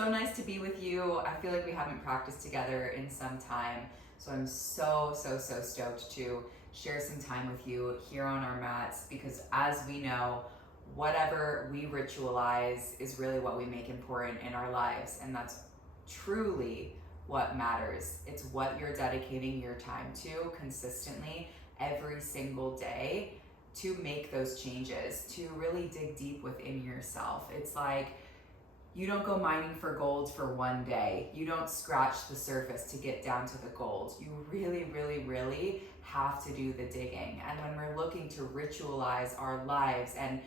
so nice to be with you. I feel like we haven't practiced together in some time, so I'm so stoked to share some time with you here on our mats, because as we know, whatever we ritualize is really what we make important in our lives, and that's truly what matters. It's what you're dedicating your time to consistently every single day to make those changes, to really dig deep within yourself. It's like you don't go mining for gold for one day. You don't scratch the surface to get down to the gold. You really have to do the digging. And when we're looking to ritualize our lives and,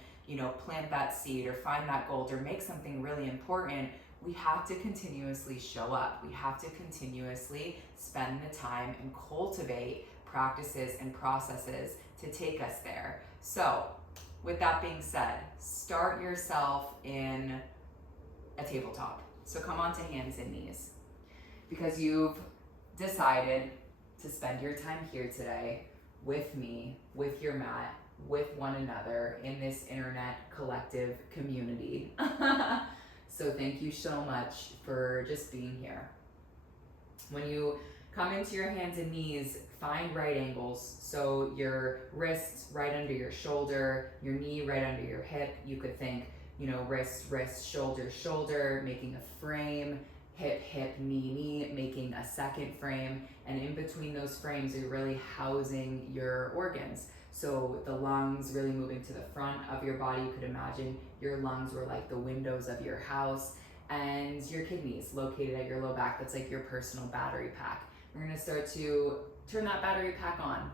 plant that seed or find that gold or make something really important, we have to continuously show up. We have to continuously spend the time and cultivate practices and processes to take us there. So, with that being said, start yourself in a tabletop. So come onto hands and knees, because you've decided to spend your time here today with me, with your mat, with one another in this internet collective community. So thank you so much for just being here. When you come into your hands and knees, find right angles. So your wrists right under your shoulder, your knee right under your hip. You could think, wrist, shoulder, making a frame, hip, knee, making a second frame. And in between those frames, you're really housing your organs. So the lungs really moving to the front of your body. You could imagine your lungs were like the windows of your house, and your kidneys located at your low back. That's like your personal battery pack. We're gonna start to turn that battery pack on.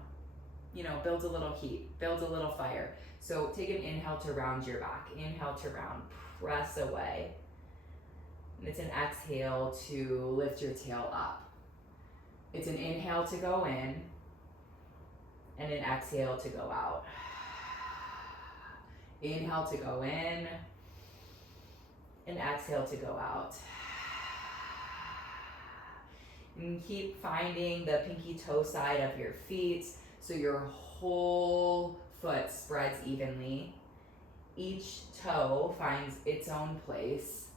Build a little heat, build a little fire. So take an inhale to round your back. Inhale to round, press away. And it's an exhale to lift your tail up. It's an inhale to go in, and an exhale to go out. Inhale to go in, and exhale to go out. And keep finding the pinky toe side of your feet so your whole foot spreads evenly. Each toe finds its own place.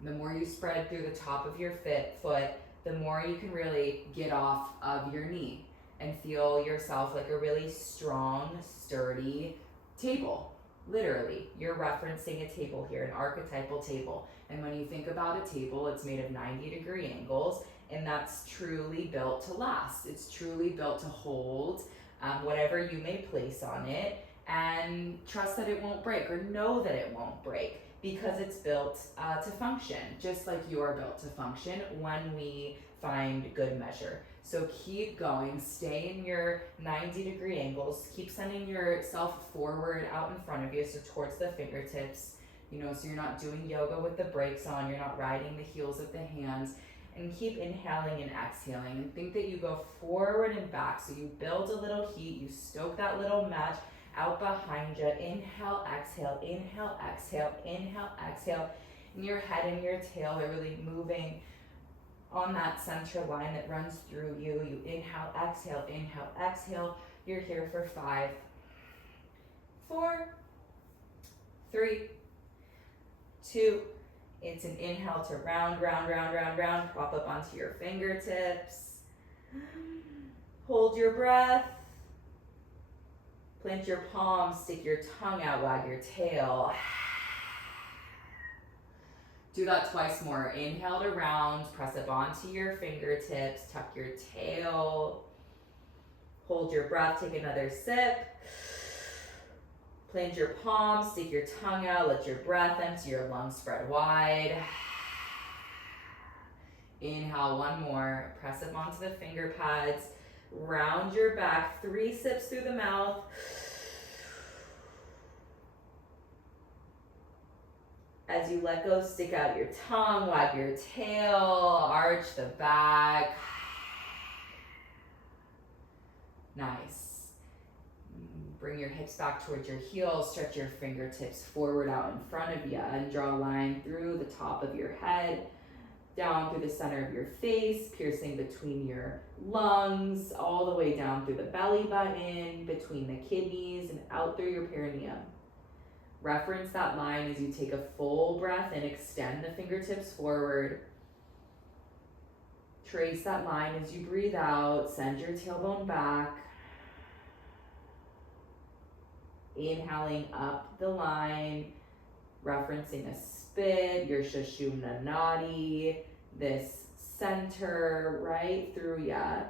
And the more you spread through the top of your foot, the more you can really get off of your knee and feel yourself like a really strong, sturdy table. Literally, you're referencing a table here, an archetypal table. And when you think about a table, it's made of 90-degree angles, and that's truly built to last. It's truly built to hold whatever you may place on it, and trust that it won't break, or know that it won't break, because it's built to function, just like you are built to function when we find good measure. So keep going, stay in your 90-degree angles, keep sending yourself forward out in front of you, so towards the fingertips, so you're not doing yoga with the brakes on, you're not riding the heels of the hands, and keep inhaling and exhaling, and think that you go forward and back, so you build a little heat, you stoke that little match out behind you. Inhale, exhale, inhale, exhale, inhale, exhale, and your head and your tail are really moving on that center line that runs through you. You inhale, exhale. You're here for 5, 4, 3, 2. It's an inhale to round. Prop up onto your fingertips. Hold your breath. Plant your palms, stick your tongue out, wag your tail. Do that twice more. Inhale to round, press up onto your fingertips, tuck your tail. Hold your breath, take another sip. Plant your palms, stick your tongue out, let your breath empty your lungs spread wide. Inhale, one more. Press up onto the finger pads. Round your back, 3 sips through the mouth. As you let go, stick out your tongue, wag your tail, arch the back. Nice. Bring your hips back towards your heels, stretch your fingertips forward out in front of you, and draw a line through the top of your head, down through the center of your face, piercing between your lungs, all the way down through the belly button, between the kidneys, and out through your perineum. Reference that line as you take a full breath and extend the fingertips forward. Trace that line as you breathe out. Send your tailbone back. Inhaling up the line, referencing a spit, your Sushumna Nadi, this center right through ya.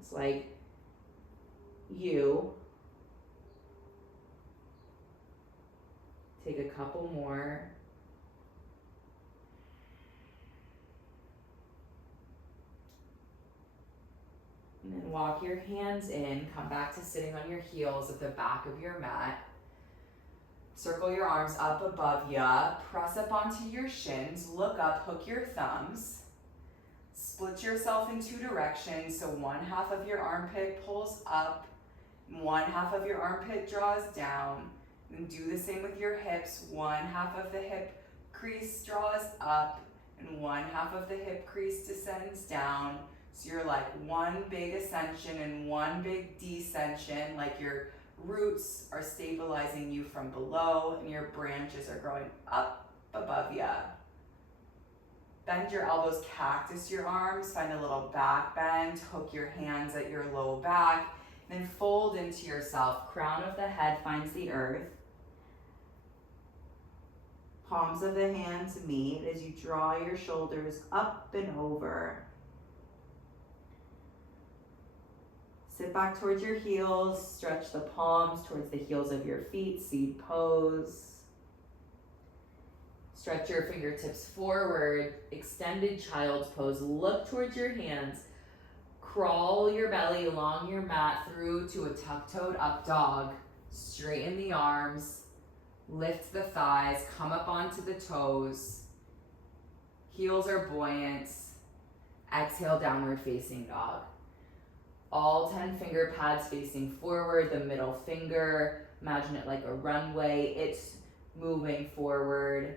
It's like you. Take a couple more. And then walk your hands in, come back to sitting on your heels at the back of your mat. Circle your arms up above ya, press up onto your shins, look up, hook your thumbs. Split yourself in two directions, so one half of your armpit pulls up, one half of your armpit draws down. And do the same with your hips. One half of the hip crease draws up, and one half of the hip crease descends down. So you're like one big ascension and one big descension, like your roots are stabilizing you from below and your branches are growing up above ya. Bend your elbows, cactus your arms, find a little back bend, hook your hands at your low back, then fold into yourself. Crown of the head finds the earth. Palms of the hands meet as you draw your shoulders up and over. Sit back towards your heels, stretch the palms towards the heels of your feet, seed pose. Stretch your fingertips forward, extended child's pose. Look towards your hands. Crawl your belly along your mat through to a tuck-toed up dog. Straighten the arms. Lift the thighs, come up onto the toes. Heels are buoyant. Exhale, downward facing dog. All 10 finger pads facing forward, the middle finger, imagine it like a runway, it's moving forward.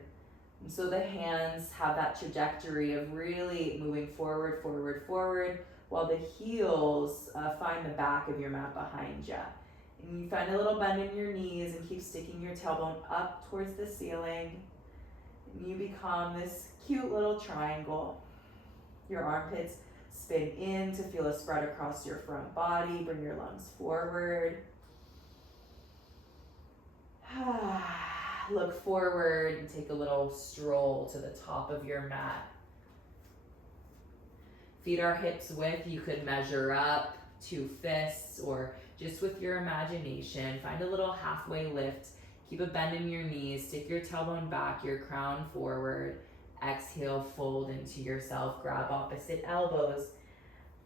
And so the hands have that trajectory of really moving forward, forward, forward, while the heels find the back of your mat behind you. And you find a little bend in your knees and keep sticking your tailbone up towards the ceiling. And you become this cute little triangle. Your armpits spin in to feel a spread across your front body. Bring your lungs forward. Look forward and take a little stroll to the top of your mat. Feet are hips width. You could measure up 2 fists or just with your imagination. Find a little halfway lift. Keep a bend in your knees. Stick your tailbone back, your crown forward. Exhale, fold into yourself. Grab opposite elbows.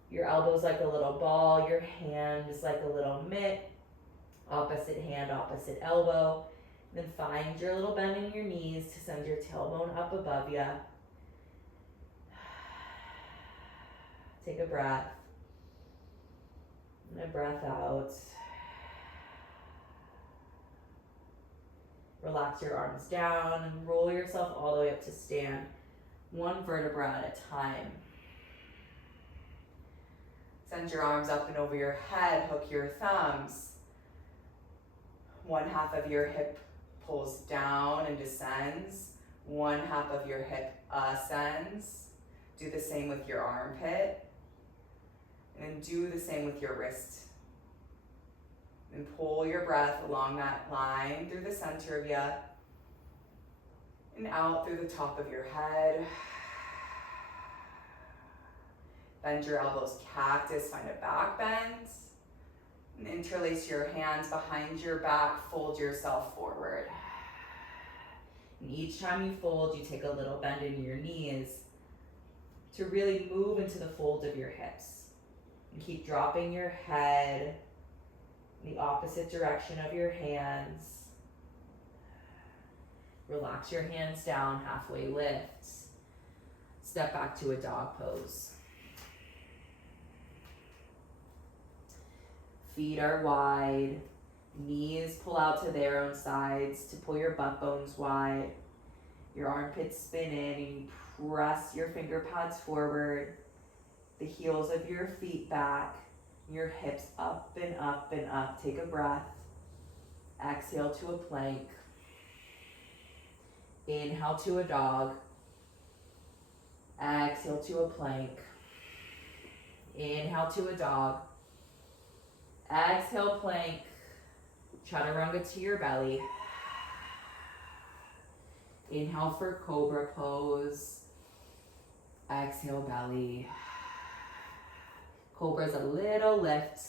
Your elbows like a little ball. Your hand is like a little mitt. Opposite hand, opposite elbow. Then find your little bend in your knees to send your tailbone up above you. Take a breath. And a breath out. Relax your arms down and roll yourself all the way up to stand. One vertebra at a time. Send your arms up and over your head. Hook your thumbs. One half of your hip pulls down and descends. One half of your hip ascends. Do the same with your armpit. And then do the same with your wrist. And pull your breath along that line through the center of you and out through the top of your head. Bend your elbows, cactus, find a back bend. And interlace your hands behind your back, fold yourself forward. And each time you fold, you take a little bend in your knees to really move into the fold of your hips. And keep dropping your head in the opposite direction of your hands. Relax your hands down, halfway lift. Step back to a dog pose. Feet are wide, knees pull out to their own sides to pull your butt bones wide. Your armpits spin in and you press your finger pads forward, the heels of your feet back, your hips up and up and up. Take a breath. Exhale to a plank. Inhale to a dog. Exhale to a plank. Inhale to a dog. Exhale, plank. Chaturanga to your belly. Inhale for cobra pose. Exhale, belly. Cobra's a little lift.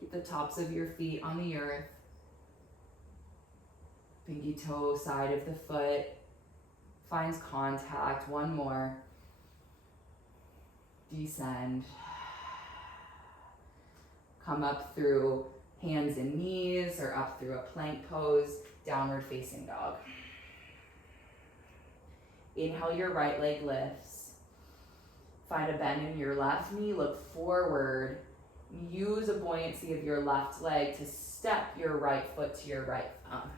Keep the tops of your feet on the earth. Pinky toe side of the foot finds contact. One more. Descend. Come up through hands and knees or up through a plank pose, downward facing dog. Inhale, your right leg lifts. Find a bend in your left knee, look forward. Use the buoyancy of your left leg to step your right foot to your right thumb.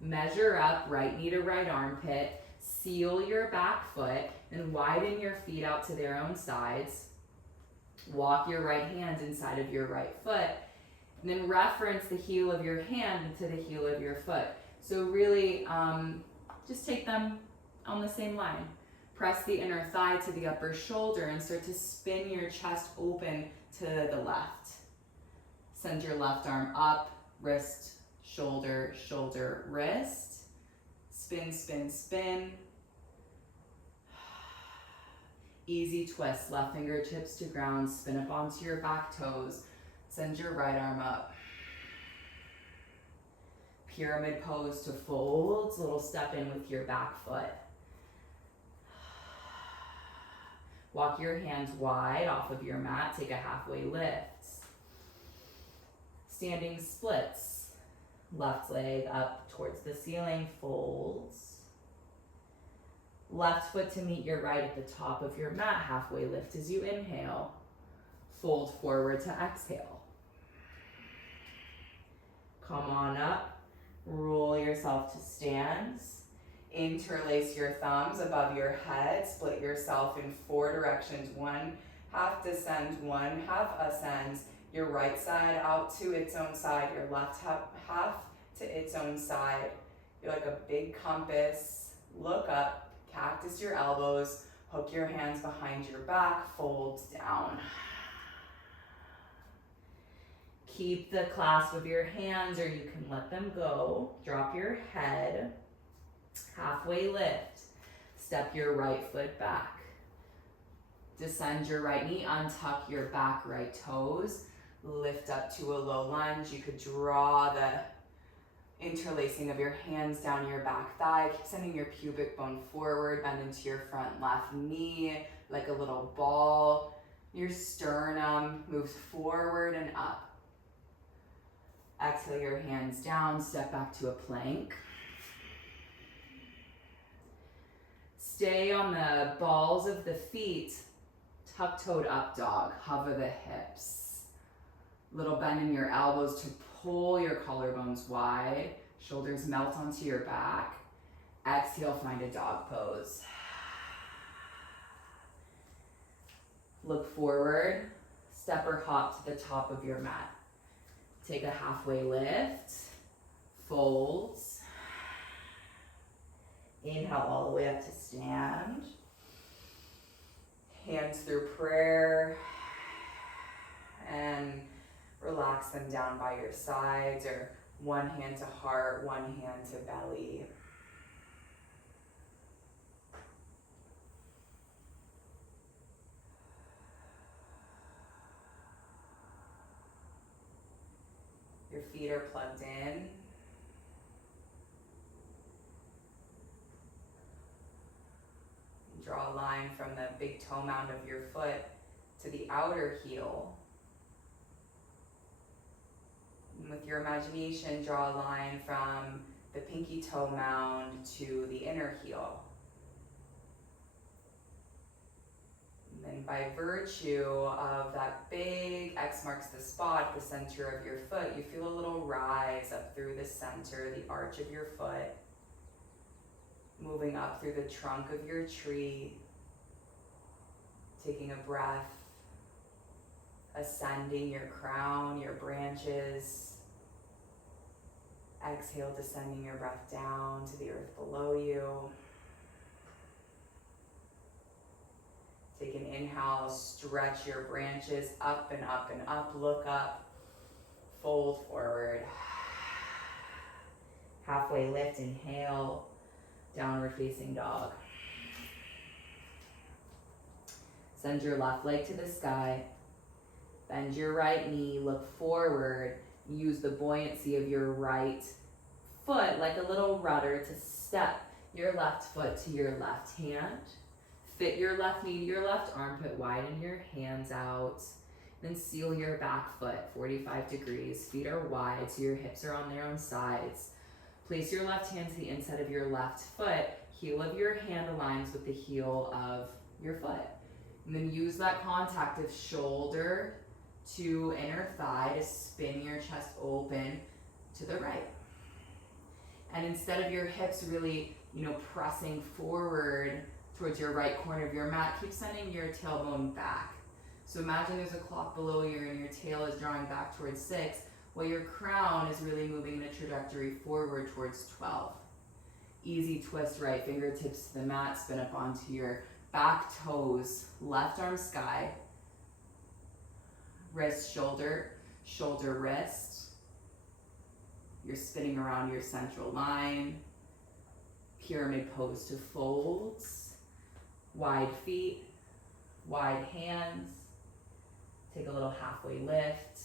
Measure up, right knee to right armpit. Seal your back foot and widen your feet out to their own sides. Walk your right hand inside of your right foot. And then reference the heel of your hand into the heel of your foot. So really just take them on the same line. Press the inner thigh to the upper shoulder and start to spin your chest open to the left. Send your left arm up, wrist, shoulder, shoulder, wrist. Spin, spin, spin. Easy twist, left fingertips to ground, spin up onto your back toes. Send your right arm up. Pyramid pose to folds, little step in with your back foot. Walk your hands wide off of your mat, take a halfway lift. Standing splits, left leg up towards the ceiling, folds. Left foot to meet your right at the top of your mat, halfway lift as you inhale. Fold forward to exhale. Come on up, roll yourself to stands. Interlace your thumbs above your head, split yourself in 4 directions. 1 half descends, 1 half ascends. Your right side out to its own side, your left half to its own side. You're like a big compass. Look up. Cactus your elbows, hook your hands behind your back, fold down. Keep the clasp of your hands or you can let them go. Drop your head, halfway lift. Step your right foot back. Descend your right knee, untuck your back right toes. Lift up to a low lunge. You could draw the interlacing of your hands down your back thigh. Keep sending your pubic bone forward. Bend into your front left knee like a little ball. Your sternum moves forward and up. Exhale your hands down. Step back to a plank. Stay on the balls of the feet. Tuck-toed up dog. Hover the hips. Little bend in your elbows to pull your collarbones wide, shoulders melt onto your back. Exhale, find a dog pose. Look forward, step or hop to the top of your mat. Take a halfway lift, folds. Inhale all the way up to stand. Hands through prayer. And relax them down by your sides, or one hand to heart, one hand to belly. Your feet are plugged in. Draw a line from the big toe mound of your foot to the outer heel. And with your imagination, draw a line from the pinky toe mound to the inner heel. And then by virtue of that big X marks the spot, the center of your foot, you feel a little rise up through the center, the arch of your foot, moving up through the trunk of your tree, taking a breath, ascending your crown, your branches, Exhale, descending your breath down to the earth below you. Take an inhale, stretch your branches up and up and up, look up, fold forward. Halfway lift, inhale, downward facing dog. Send your left leg to the sky. Bend your right knee, look forward. Use the buoyancy of your right foot like a little rudder to step your left foot to your left hand. Fit your left knee to your left armpit, widen your hands out. Then seal your back foot 45 degrees. Feet are wide so your hips are on their own sides. Place your left hand to the inside of your left foot. Heel of your hand aligns with the heel of your foot. And then use that contact of shoulder to inner thigh to spin your chest open to the right. And instead of your hips really, pressing forward towards your right corner of your mat, keep sending your tailbone back. So imagine there's a clock below you and your tail is drawing back towards 6, while your crown is really moving the trajectory forward towards 12. Easy twist, right fingertips to the mat, spin up onto your back toes, left arm sky, wrist, shoulder, shoulder, wrist. You're spinning around your central line. Pyramid pose to folds. Wide feet, wide hands. Take a little halfway lift.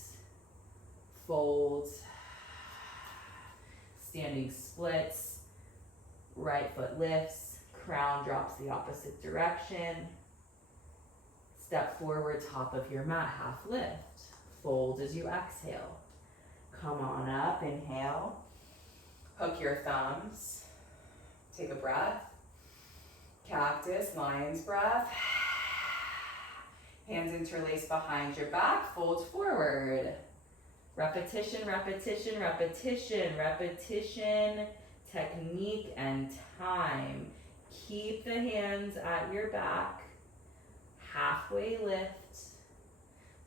Fold. Standing splits. Right foot lifts. Crown drops the opposite direction. Step forward, top of your mat, half lift. Fold as you exhale. Come on up, inhale. Hook your thumbs. Take a breath. Cactus, lion's breath. Hands interlace behind your back, fold forward. Repetition, repetition, repetition, repetition, technique and time. Keep the hands at your back. Halfway lift.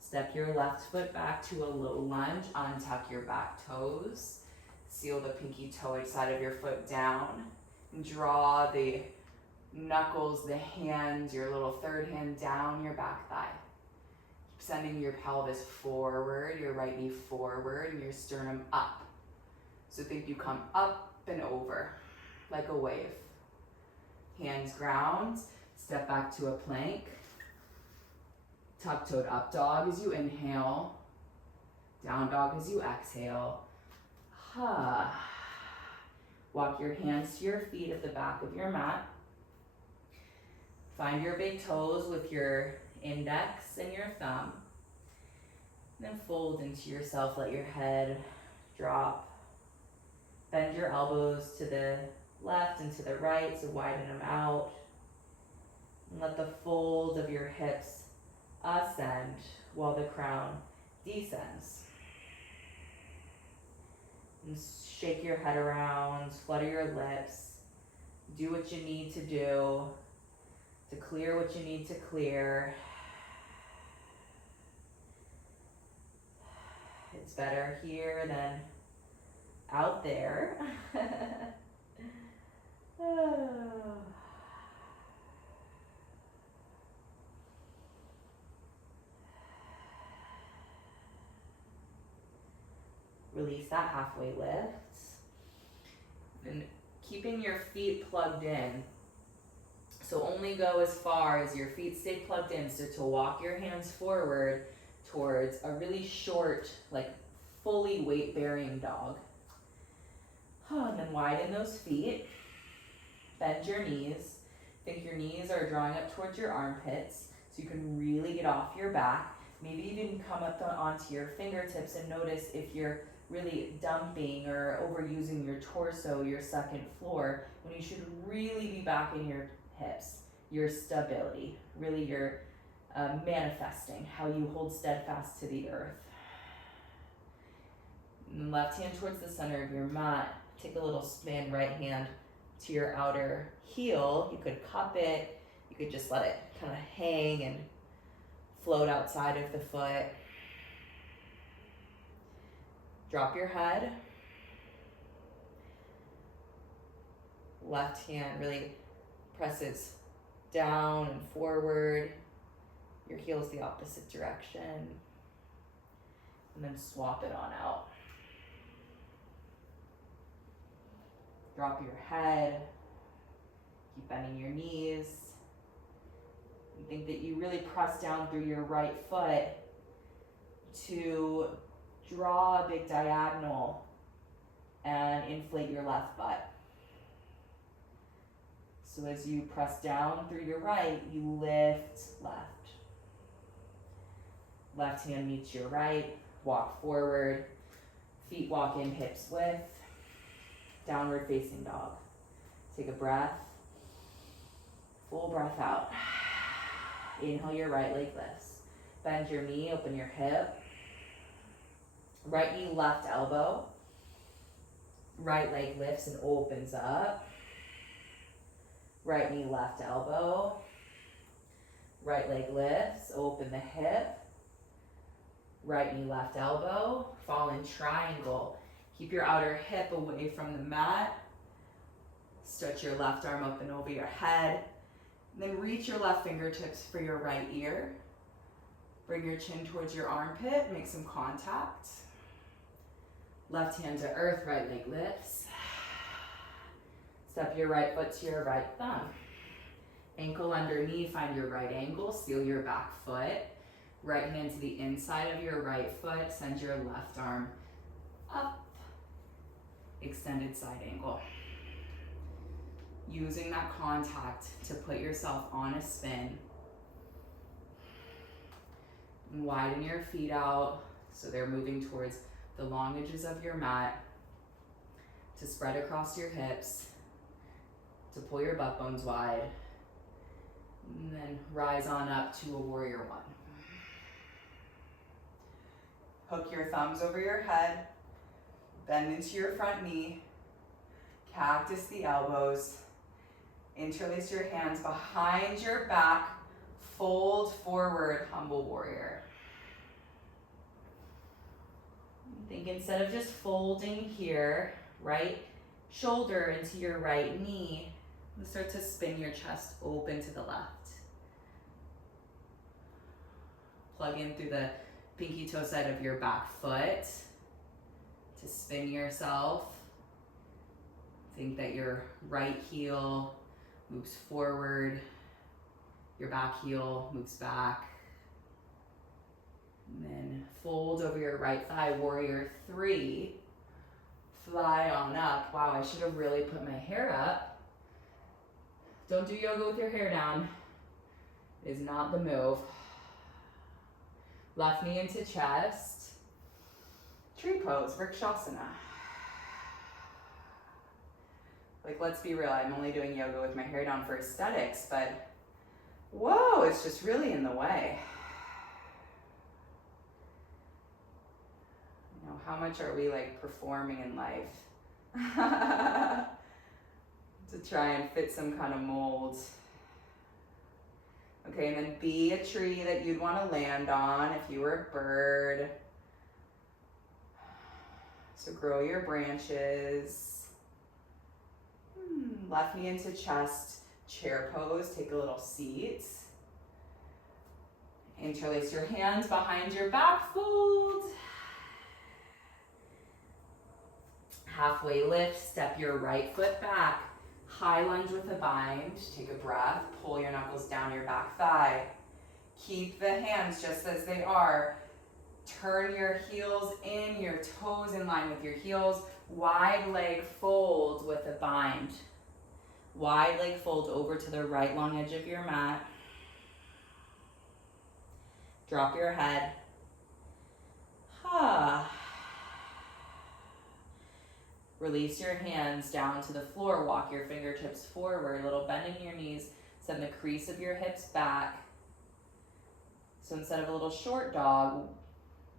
Step your left foot back to a low lunge. Untuck your back toes. Seal the pinky toe inside of your foot down. Draw the knuckles, the hands, your little third hand down your back thigh. Keep sending your pelvis forward, your right knee forward, and your sternum up. So think you come up and over like a wave. Hands ground. Step back to a plank. Tuck-toed up dog as you inhale. Down dog as you exhale. Walk your hands to your feet at the back of your mat. Find your big toes with your index and your thumb. Then fold into yourself, let your head drop. Bend your elbows to the left and to the right, so widen them out. And let the fold of your hips ascend while the crown descends. And shake your head around, flutter your lips, do what you need to do to clear what you need to clear. It's better here than out there. Release that halfway lift. And keeping your feet plugged in. So only go as far as your feet stay plugged in. So to walk your hands forward towards a really short, like fully weight-bearing dog. And then widen those feet. Bend your knees. Think your knees are drawing up towards your armpits so you can really get off your back. Maybe even come up onto your fingertips and notice if you're really dumping or overusing your torso, your second floor, when you should really be back in your hips, your stability, really your manifesting, how you hold steadfast to the earth. And left hand towards the center of your mat. Take a little spin, right hand to your outer heel. You could cup it, you could just let it kind of hang and float outside of the foot. Drop your head. Left hand really presses down and forward. Your heel's the opposite direction. And then swap it on out. Drop your head. Keep bending your knees. And think that you really press down through your right foot to draw a big diagonal and inflate your left butt. So as you press down through your right, you lift left. Left hand meets your right, walk forward, feet walk in, hips width, downward facing dog. Take a breath, full breath out. Inhale, your right leg lifts. Bend your knee, open your hip. Right knee, left elbow. Right leg lifts and opens up. Right knee, left elbow. Right leg lifts, open the hip. Right knee, left elbow. Fall in triangle. Keep your outer hip away from the mat. Stretch your left arm up and over your head. And then reach your left fingertips for your right ear. Bring your chin towards your armpit, make some contact. Left hand to earth, right leg lifts. Step your right foot to your right thumb. Ankle under knee, find your right ankle, seal your back foot. Right hand to the inside of your right foot, send your left arm up. Extended side angle. Using that contact to put yourself on a spin. And widen your feet out so they're moving towards the long edges of your mat, to spread across your hips, to pull your butt bones wide, and then rise on up to a warrior one. Hook your thumbs over your head, bend into your front knee, cactus the elbows, interlace your hands behind your back, fold forward, humble warrior. Think instead of just folding here, right shoulder into your right knee, and start to spin your chest open to the left. Plug in through the pinky toe side of your back foot to spin yourself. Think that your right heel moves forward, your back heel moves back. And then fold over your right thigh, warrior three. Fly on up. Wow, I should have really put my hair up. Don't do yoga with your hair down. It is not the move. Left knee into chest. Tree pose, Vrikshasana. Like, let's be real, I'm only doing yoga with my hair down for aesthetics, but whoa, it's just really in the way. You know, how much are we like performing in life to try and fit some kind of mold? Okay, and then be a tree that you'd want to land on if you were a bird. So grow your branches. Left knee into chest, chair pose, take a little seat. Interlace your hands behind your back, fold. Halfway lift, step your right foot back. High lunge with a bind. Take a breath, pull your knuckles down your back thigh. Keep the hands just as they are. Turn your heels in, your toes in line with your heels. Wide leg fold with a bind. Wide leg fold over to the right long edge of your mat. Drop your head. Release your hands down to the floor. Walk your fingertips forward. Little bend in your knees. Send the crease of your hips back. So instead of a little short dog,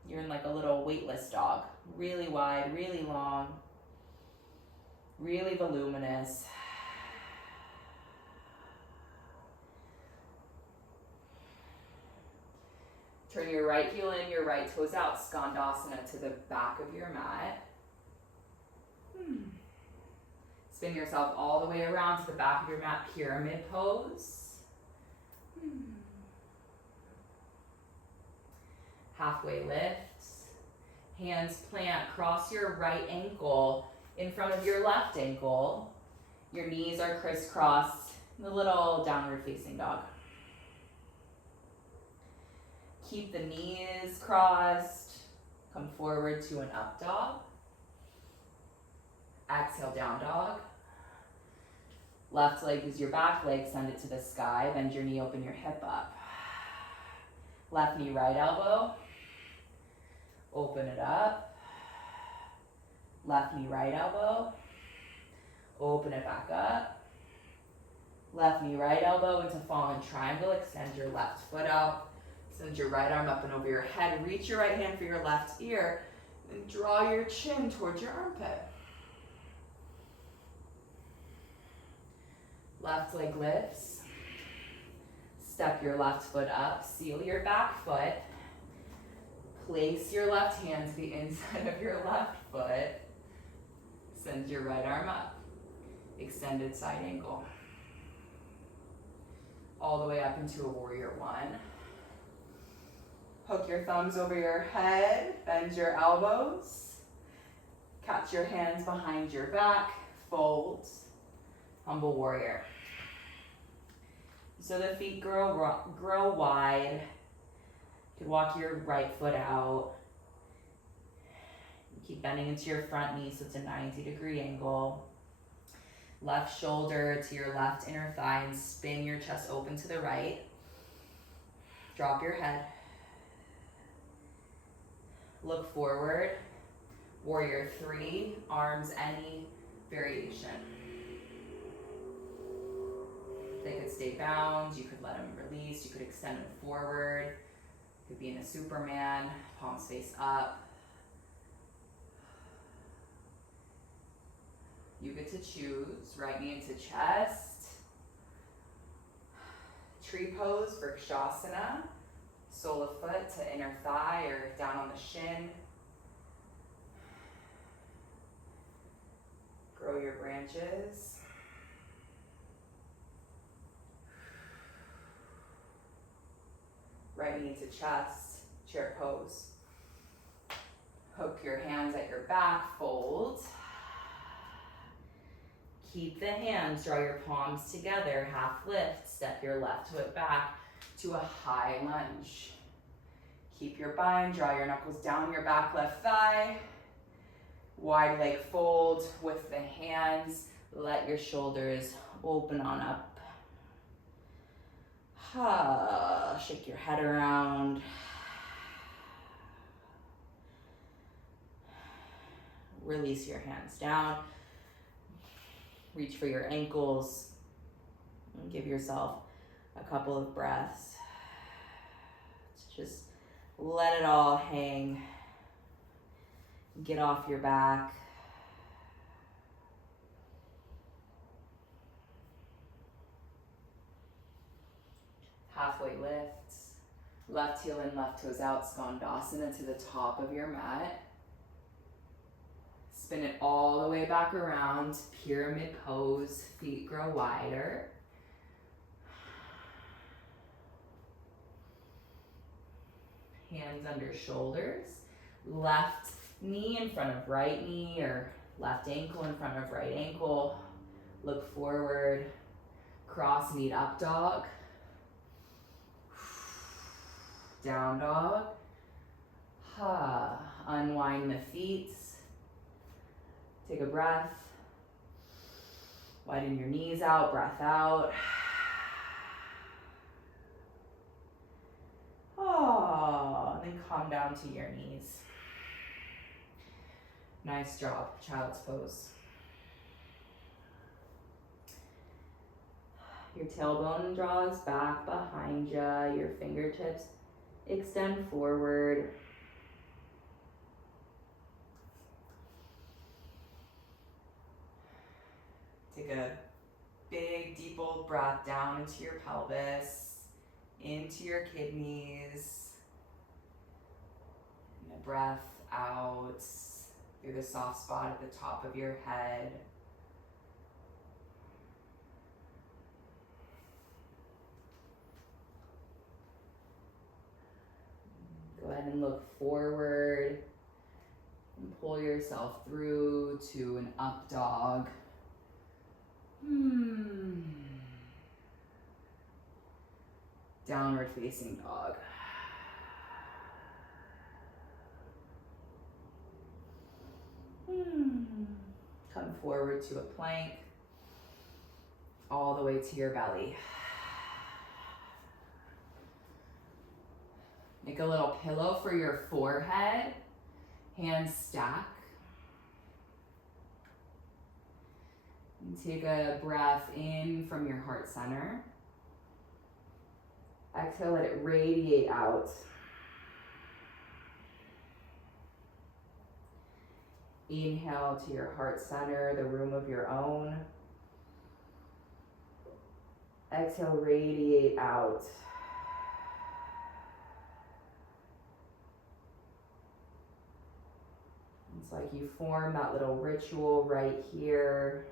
you're in like a little weightless dog. Really wide, really long, really voluminous. Turn your right heel in, your right toes out. Skandasana to the back of your mat. Spin yourself all the way around to the back of your mat, pyramid pose. Halfway lift. Hands plant, cross your right ankle in front of your left ankle. Your knees are crisscrossed, the little downward facing dog. Keep the knees crossed. Come forward to an up dog. Exhale, down dog. Left leg is your back leg, send it to the sky. Bend your knee, open your hip up. Left knee, right elbow. Open it up. Left knee, right elbow. Open it back up. Left knee, right elbow into fallen triangle. Extend your left foot out. Send your right arm up and over your head. Reach your right hand for your left ear. And draw your chin towards your armpit. Left leg lifts. Step your left foot up. Seal your back foot. Place your left hand to the inside of your left foot. Send your right arm up. Extended side angle. All the way up into a warrior one. Hook your thumbs over your head. Bend your elbows. Catch your hands behind your back. Fold. Humble warrior. So the feet grow wide. You can walk your right foot out. Keep bending into your front knee so it's a 90-degree angle. Left shoulder to your left inner thigh and spin your chest open to the right. Drop your head. Look forward. Warrior 3, arms any variation. They could stay bound, you could let them release, you could extend them forward. You could be in a Superman, palms face up. You get to choose, right knee into chest. Tree pose, Vrikshasana. Sole of foot to inner thigh or down on the shin. Grow your branches. Right knee to chest, chair pose. Hook your hands at your back, fold. Keep the hands, draw your palms together, half lift, step your left foot back to a high lunge. Keep your bind, draw your knuckles down your back left thigh. Wide leg fold with the hands, let your shoulders open on up. Shake your head around. Release your hands down. Reach for your ankles. And give yourself a couple of breaths. Just let it all hang. Get off your back. Halfway lifts. Left heel in, left toes out, Skandasana to the top of your mat. Spin it all the way back around, pyramid pose, feet grow wider. Hands under shoulders. Left knee in front of right knee or left ankle in front of right ankle. Look forward, cross knee up dog. Down dog. Unwind the feet. Take a breath. Widen your knees out, breath out. And then calm down to your knees. Nice job, child's pose. Your tailbone draws back behind you, your fingertips extend forward. Take a big, deep old breath down into your pelvis, into your kidneys. And a breath out through the soft spot at the top of your head. and look forward and pull yourself through to an up dog. Downward facing dog. Come forward to a plank, all the way to your belly. Make a little pillow for your forehead, hands stack. And take a breath in from your heart center. Exhale, let it radiate out. Inhale to your heart center, the room of your own. Exhale, radiate out. It's like you form that little ritual right here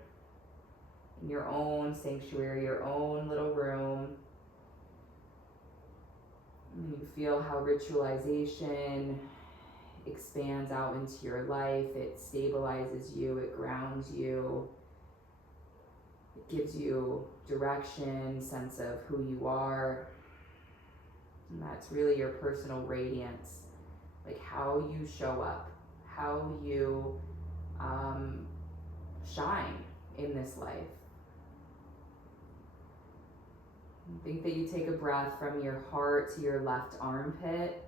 in your own sanctuary, your own little room. And you feel how ritualization expands out into your life. It stabilizes you, it grounds you, it gives you direction, sense of who you are. And that's really your personal radiance, like how you show up, how you shine in this life. Think that you take a breath from your heart to your left armpit,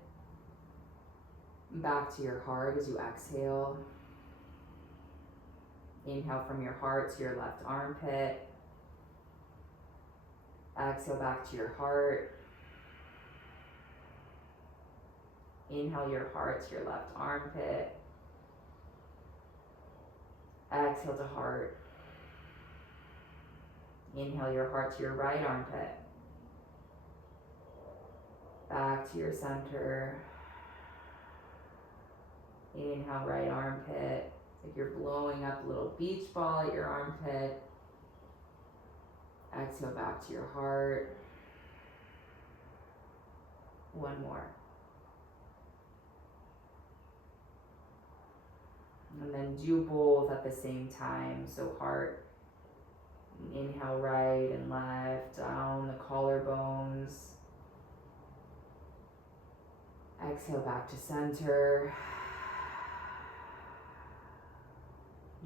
back to your heart as you exhale. Inhale from your heart to your left armpit. Exhale back to your heart. Inhale your heart to your left armpit. Exhale to heart. Inhale your heart to your right armpit. Back to your center. Inhale, right armpit. It's like you're blowing up a little beach ball at your armpit. Exhale back to your heart. One more. And then do both at the same time. So heart, inhale right and left, down the collarbones. Exhale back to center.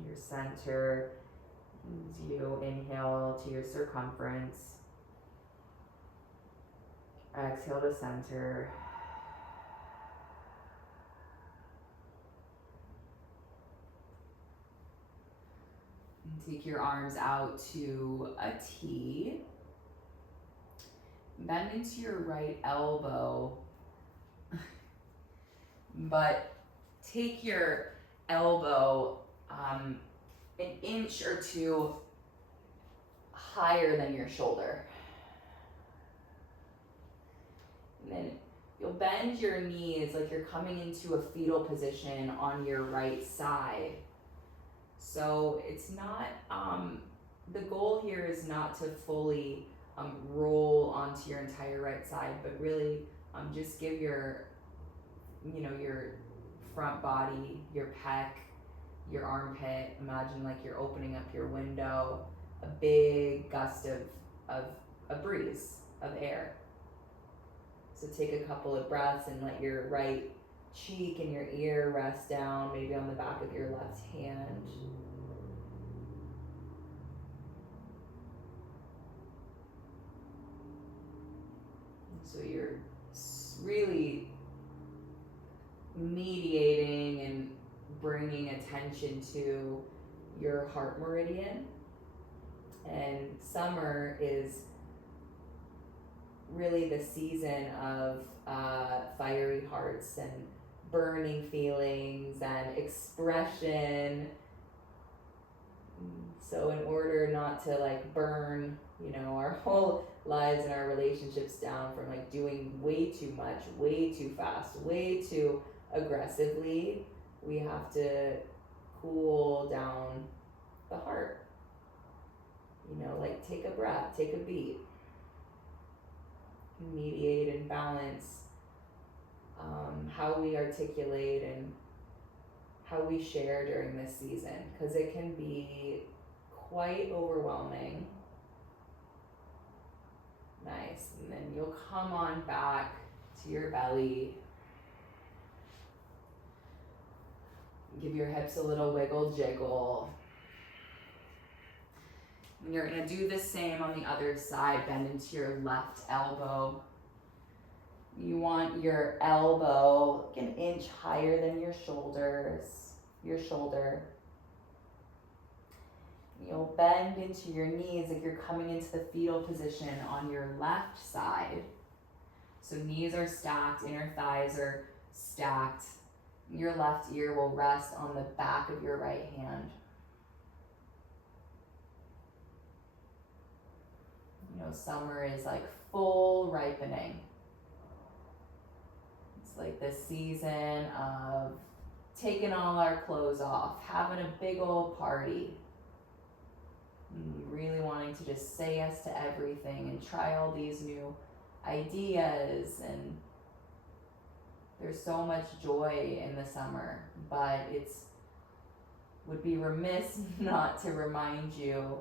Your center, as you inhale to your circumference. Exhale to center. And take your arms out to a T. Bend into your right elbow, but take your elbow an inch or two higher than your shoulder. And then you'll bend your knees like you're coming into a fetal position on your right side. So it's not, the goal here is not to fully roll onto your entire right side, but really just give your, your front body, your pec, your armpit, imagine like you're opening up your window, a big gust of a breeze of air. So take a couple of breaths and let your right cheek and your ear rest down, maybe on the back of your left hand. So you're really mediating and bringing attention to your heart meridian. And summer is really the season of fiery hearts and burning feelings and expression. So in order not to like burn, our whole lives and our relationships down from like doing way too much, way too fast, way too aggressively, we have to cool down the heart. Like take a breath, take a beat. Mediate and balance how we articulate and how we share during this season, because it can be quite overwhelming. Nice. And then you'll come on back to your belly. Give your hips a little wiggle jiggle. And you're going to do the same on the other side. Bend into your left elbow. You want your elbow like an inch higher than your shoulder. You'll bend into your knees like you're coming into the fetal position on your left side. So knees are stacked, inner thighs are stacked. Your left ear will rest on the back of your right hand. You know, summer is like full ripening. It's like the season of taking all our clothes off, having a big old party. Really wanting to just say yes to everything and try all these new ideas, and there's so much joy in the summer, but it's would be remiss not to remind you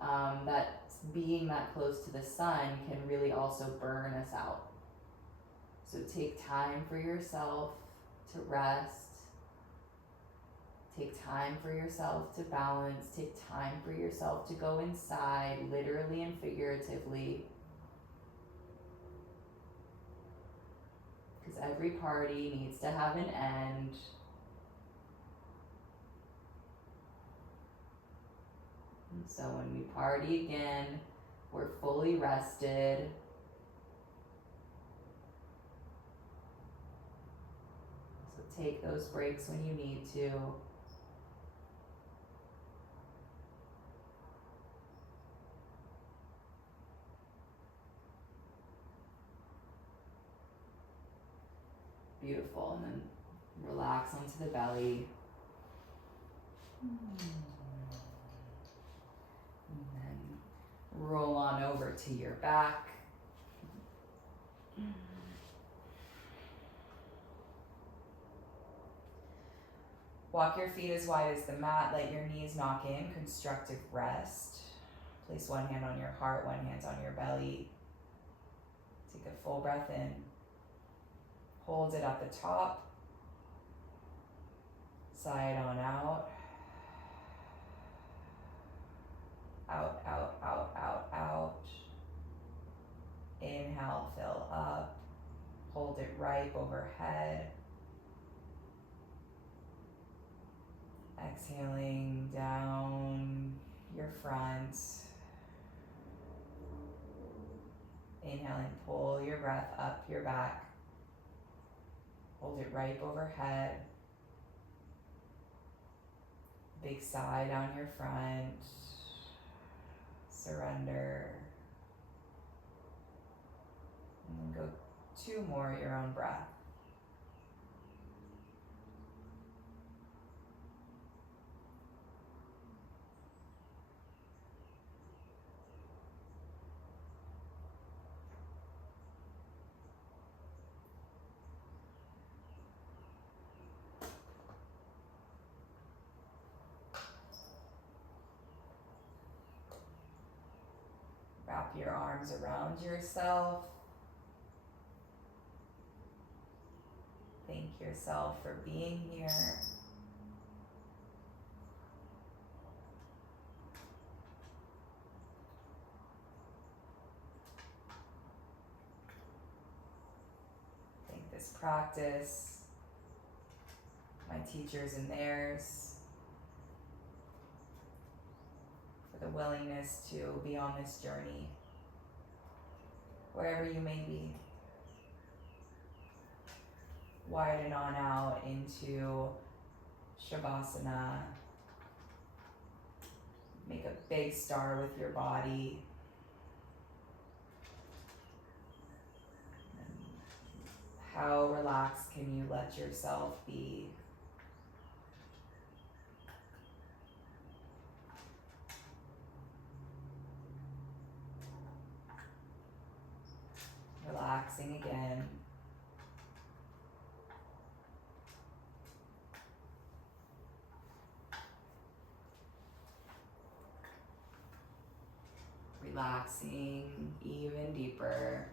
that being that close to the sun can really also burn us out. So take time for yourself to rest. Take time for yourself to balance. Take time for yourself to go inside, literally and figuratively. Because every party needs to have an end. And so when we party again, we're fully rested. So take those breaks when you need to. Beautiful. And then relax onto the belly. And then roll on over to your back. Walk your feet as wide as the mat. Let your knees knock in. Constructive rest. Place one hand on your heart, one hand on your belly. Take a full breath in. Hold it at the top. Sigh it on out. Out, out, out, out, out. Inhale, fill up. Hold it right overhead. Exhaling down your front. Inhaling, pull your breath up your back. Hold it right overhead. Big sigh down your front. Surrender. And then go 2 more, your own breath. Wrap your arms around yourself. Thank yourself for being here. Thank this practice, my teachers and theirs, for the willingness to be on this journey, wherever you may be. Widen on out into Shavasana. Make a big star with your body. And how relaxed can you let yourself be? Relaxing again. relaxing even deeper.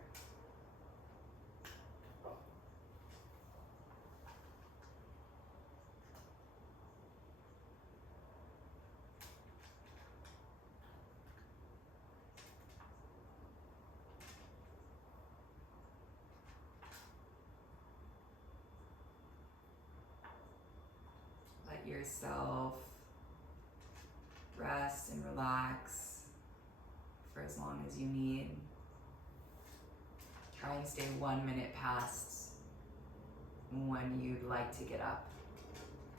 Let yourself rest and relax for as long as you need. Try and stay 1 minute past when you'd like to get up.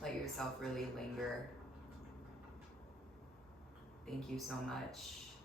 Let yourself really linger. Thank you so much.